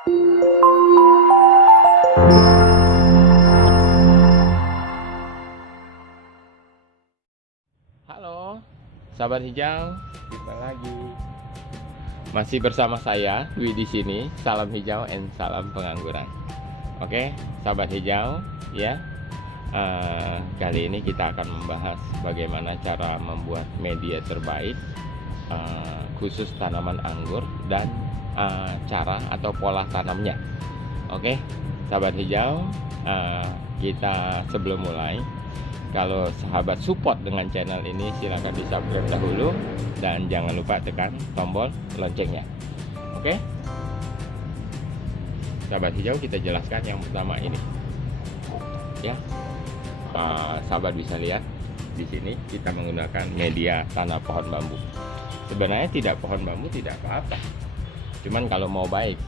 Halo, sahabat hijau, jumpa lagi. Masih bersama saya, Dwi di sini. Salam hijau and salam pengangguran. Oke, sahabat hijau, ya. Kali ini kita akan membahas bagaimana cara membuat media terbaik khusus tanaman anggur dan cara atau pola tanamnya. Oke, sahabat hijau, kita sebelum mulai, kalau sahabat support dengan channel ini, silahkan di subscribe dahulu dan jangan lupa tekan tombol loncengnya. Oke, sahabat hijau, kita jelaskan yang pertama ini, ya. Sahabat bisa lihat di sini kita menggunakan media tanah pohon bambu. Sebenarnya tidak pohon bambu tidak apa-apa, cuman kalau mau baik,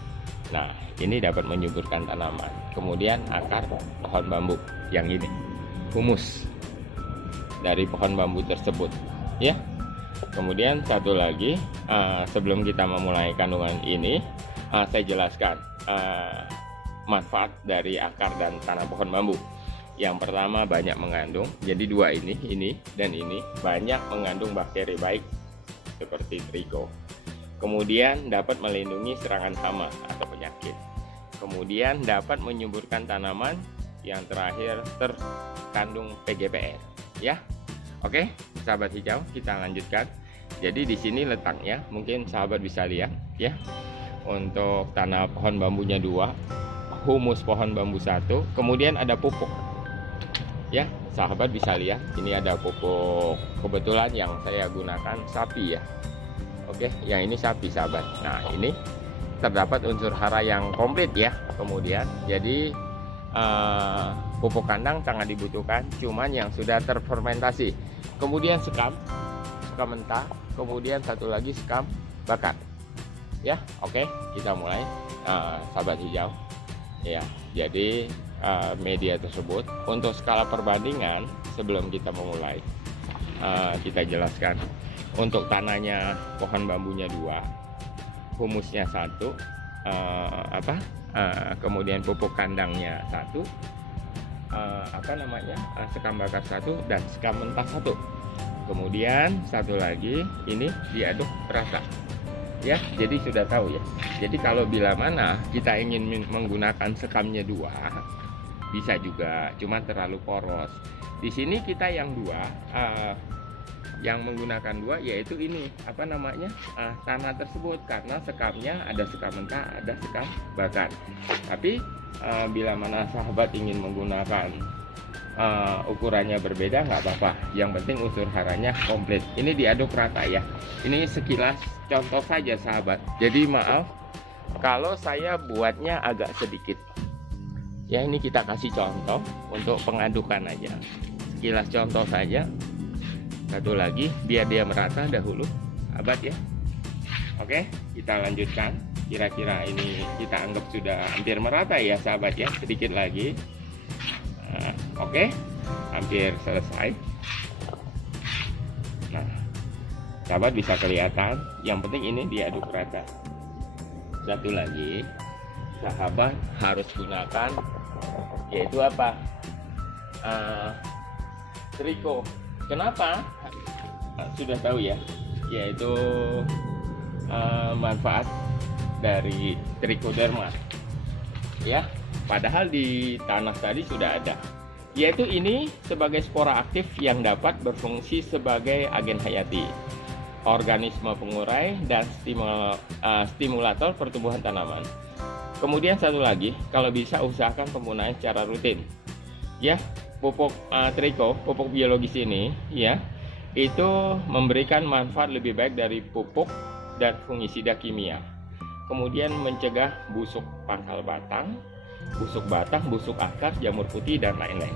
nah ini dapat menyuburkan tanaman. Kemudian akar pohon bambu yang ini, humus dari pohon bambu tersebut, ya. Kemudian satu lagi, sebelum kita memulai kandungan ini, saya jelaskan manfaat dari akar dan tanah pohon bambu. Yang pertama, banyak mengandung, jadi dua ini dan ini banyak mengandung bakteri baik seperti trigo. Kemudian dapat melindungi serangan hama atau penyakit. Kemudian dapat menyuburkan tanaman. Yang terakhir, terkandung PGPR, ya. Oke, sahabat hijau, kita lanjutkan. Jadi di sini letaknya, mungkin sahabat bisa lihat, ya. Untuk tanah pohon bambunya 2, humus pohon bambu 1, kemudian ada pupuk, ya. Sahabat bisa lihat, ini ada pupuk, kebetulan yang saya gunakan sapi, ya. Oke, yang ini sapi, sahabat. Nah, ini terdapat unsur hara yang komplit, ya. Kemudian jadi pupuk kandang sangat dibutuhkan, cuman yang sudah terfermentasi. Kemudian sekam mentah, kemudian satu lagi sekam bakar, ya. Oke, kita mulai, sahabat hijau, ya. Jadi media tersebut untuk skala perbandingan, sebelum kita memulai, kita jelaskan. Untuk tanahnya pohon bambunya 2, humusnya 1, kemudian pupuk kandangnya 1, sekam bakar 1 dan sekam mentah 1. Kemudian satu lagi, ini diaduk rata, ya. Jadi sudah tahu, ya. Jadi kalau bila mana kita ingin menggunakan sekamnya 2, bisa juga, cuma terlalu poros. Di sini kita yang 2, yang menggunakan 2, yaitu ini tanah tersebut, karena sekamnya ada sekam mentah, ada sekam bakar. Tapi bila mana sahabat ingin menggunakan ukurannya berbeda, nggak apa-apa, yang penting unsur haranya komplit. Ini diaduk rata, ya. Ini sekilas contoh saja, sahabat. Jadi maaf kalau saya buatnya agak sedikit, ya. Ini kita kasih contoh untuk pengadukan aja, sekilas contoh saja. Satu lagi, biar dia merata dahulu, sahabat, ya. Oke, kita lanjutkan. Kira-kira ini kita anggap sudah hampir merata, ya, sahabat, ya. Sedikit lagi. Oke, hampir selesai. Nah, sahabat bisa kelihatan, yang penting ini diaduk rata. Satu lagi, sahabat harus gunakan, yaitu apa? Trigo. Kenapa? Sudah tahu, ya, yaitu manfaat dari trichoderma, ya. Padahal di tanah tadi sudah ada, yaitu ini sebagai spora aktif yang dapat berfungsi sebagai agen hayati, organisme pengurai dan stimulator pertumbuhan tanaman. Kemudian satu lagi, kalau bisa usahakan penggunaan secara rutin, ya. Pupuk trigo, pupuk biologis ini, ya, itu memberikan manfaat lebih baik dari pupuk dan fungisida kimia. Kemudian mencegah busuk pangkal batang, busuk akar, jamur putih dan lain-lain.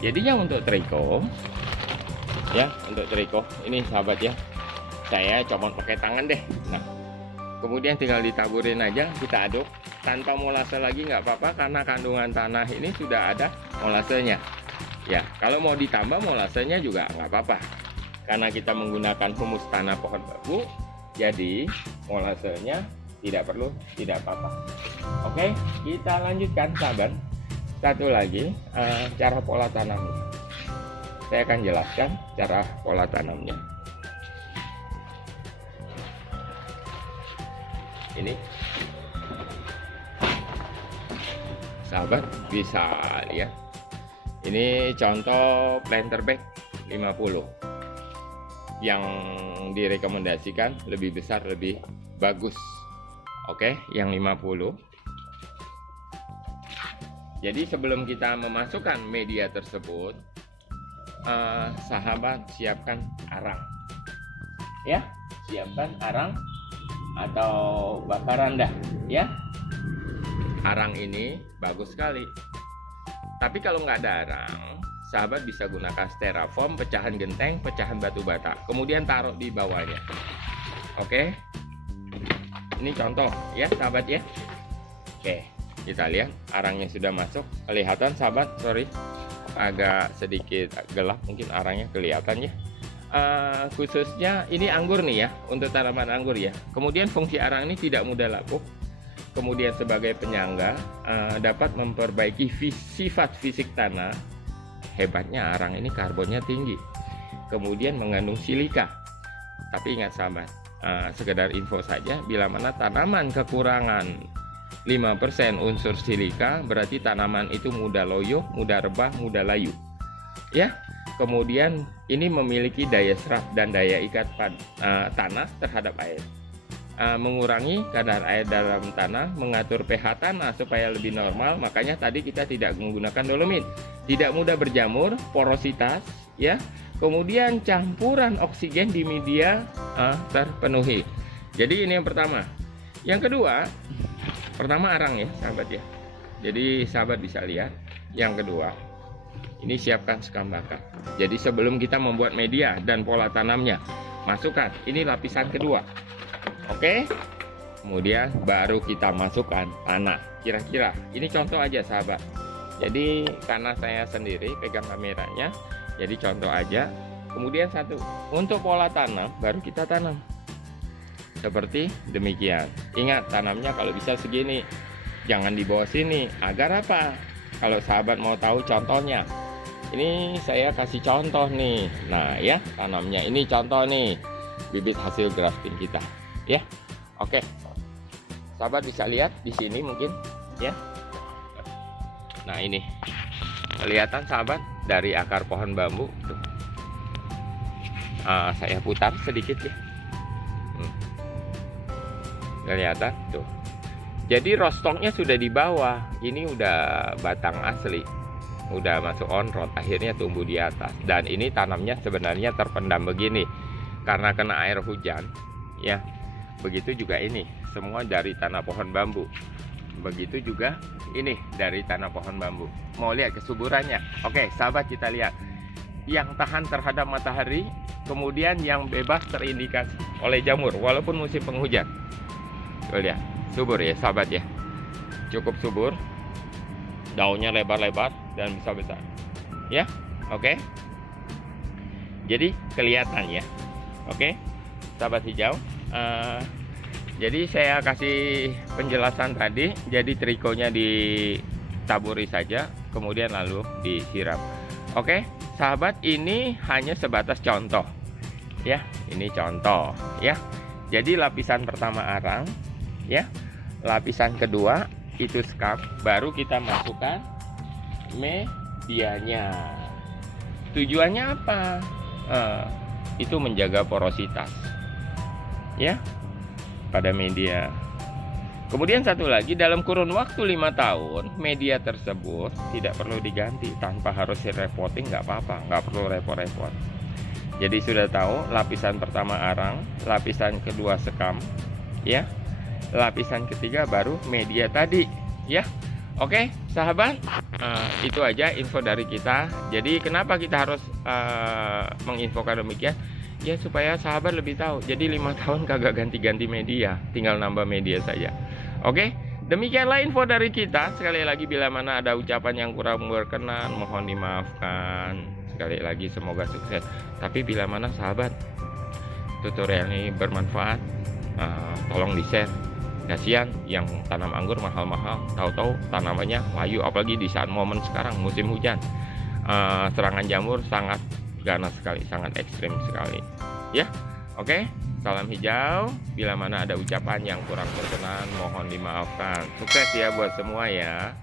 Jadinya untuk trigo, ya, untuk trigo ini, sahabat, ya, saya comot pakai tangan deh. Nah, kemudian tinggal ditaburin aja, kita aduk tanpa molase lagi, nggak apa-apa, karena kandungan tanah ini sudah ada molasenya. Ya, kalau mau ditambah molasenya juga nggak apa-apa, karena kita menggunakan humus tanah pohon bambu, jadi molasenya tidak perlu, tidak apa-apa. Oke, kita lanjutkan sahabat. Satu lagi, cara pola tanamnya. Saya akan jelaskan cara pola tanamnya. Ini sahabat bisa lihat, ini contoh planter bag 50 yang direkomendasikan lebih besar lebih bagus. Oke, yang 50. Jadi sebelum kita memasukkan media tersebut, sahabat siapkan arang ya, siapkan arang atau bakaranda ya. Arang ini bagus sekali, tapi kalau nggak ada arang, sahabat bisa gunakan styrofoam, pecahan genteng, pecahan batu bata, kemudian taruh di bawahnya. Oke, ini contoh ya sahabat ya. Oke, kita lihat arangnya sudah masuk. Kelihatan sahabat, sorry agak sedikit gelap, mungkin arangnya kelihatan ya. Khususnya ini anggur nih ya, untuk tanaman anggur ya. Kemudian fungsi arang ini tidak mudah lapuk, kemudian sebagai penyangga, dapat memperbaiki sifat fisik tanah. Hebatnya arang ini karbonnya tinggi, kemudian mengandung silika. Tapi ingat sahabat, sekedar info saja, bila mana tanaman kekurangan 5% unsur silika, berarti tanaman itu mudah loyo, mudah rebah, mudah layu ya. Kemudian ini memiliki daya serap dan daya ikat tanah terhadap air, mengurangi kadar air dalam tanah, mengatur pH tanah supaya lebih normal. Makanya tadi kita tidak menggunakan dolomit, tidak mudah berjamur, porositas ya. Kemudian campuran oksigen di media terpenuhi. Jadi ini yang pertama. Yang kedua, pertama arang ya sahabat ya. Jadi sahabat bisa lihat. Yang kedua, ini siapkan sekam bakar. Jadi sebelum kita membuat media dan pola tanamnya, masukkan ini lapisan kedua. Oke, kemudian baru kita masukkan tanah. Kira-kira ini contoh aja sahabat. Jadi karena saya sendiri pegang kameranya, jadi contoh aja. Kemudian satu, untuk pola tanam baru kita tanam seperti demikian. Ingat, tanamnya kalau bisa segini, jangan di bawah sini. Agar apa? Kalau sahabat mau tahu contohnya, ini saya kasih contoh nih. Nah ya, tanamnya ini contoh nih, bibit hasil grafting kita ya. Oke, sahabat bisa lihat di sini mungkin ya. Nah ini kelihatan sahabat dari akar pohon bambu tuh. Saya putar sedikit ya. Kelihatan tuh. Jadi rostongnya sudah di bawah. Ini udah batang asli, udah masuk on road, akhirnya tumbuh di atas. Dan ini tanamnya sebenarnya terpendam begini karena kena air hujan ya. Begitu juga ini, semua dari tanah pohon bambu. Begitu juga ini dari tanah pohon bambu. Mau lihat kesuburannya? Oke sahabat, kita lihat yang tahan terhadap matahari, kemudian yang bebas terindikasi oleh jamur walaupun musim penghujan. Tuh lihat, subur ya sahabat ya, cukup subur, daunnya lebar-lebar dan besar-besar ya. Oke, jadi kelihatan ya. Oke sahabat hijau, jadi saya kasih penjelasan tadi. Jadi trikonya ditaburi saja, kemudian lalu disiram. Oke sahabat, ini hanya sebatas contoh ya, ini contoh ya. Jadi lapisan pertama arang ya, lapisan kedua itu sekam, baru kita masukkan medianya. Tujuannya apa? Itu menjaga porositas ya pada media. Kemudian satu lagi, dalam kurun waktu 5 tahun media tersebut tidak perlu diganti, tanpa harus repoting, nggak apa-apa, nggak perlu repot-repot. Jadi sudah tahu, lapisan pertama arang, lapisan kedua sekam ya, lapisan ketiga baru media tadi ya. Oke sahabat, itu aja info dari kita. Jadi kenapa kita harus menginfokan demikian ya, supaya sahabat lebih tahu. Jadi 5 tahun kagak ganti-ganti media, tinggal nambah media saja. Oke, demikianlah info dari kita. Sekali lagi, bila mana ada ucapan yang kurang berkenan, mohon dimaafkan. Sekali lagi, semoga sukses. Tapi bila mana sahabat tutorial ini bermanfaat, tolong di-share Kasihan yang tanam anggur mahal-mahal, tahu-tahu tanamannya layu, apalagi di saat momen sekarang musim hujan. Serangan jamur sangat ganas sekali, sangat ekstrim sekali. Ya, oke. Salam hijau. Bila mana ada ucapan yang kurang berkenan, mohon dimaafkan. Sukses ya buat semua ya.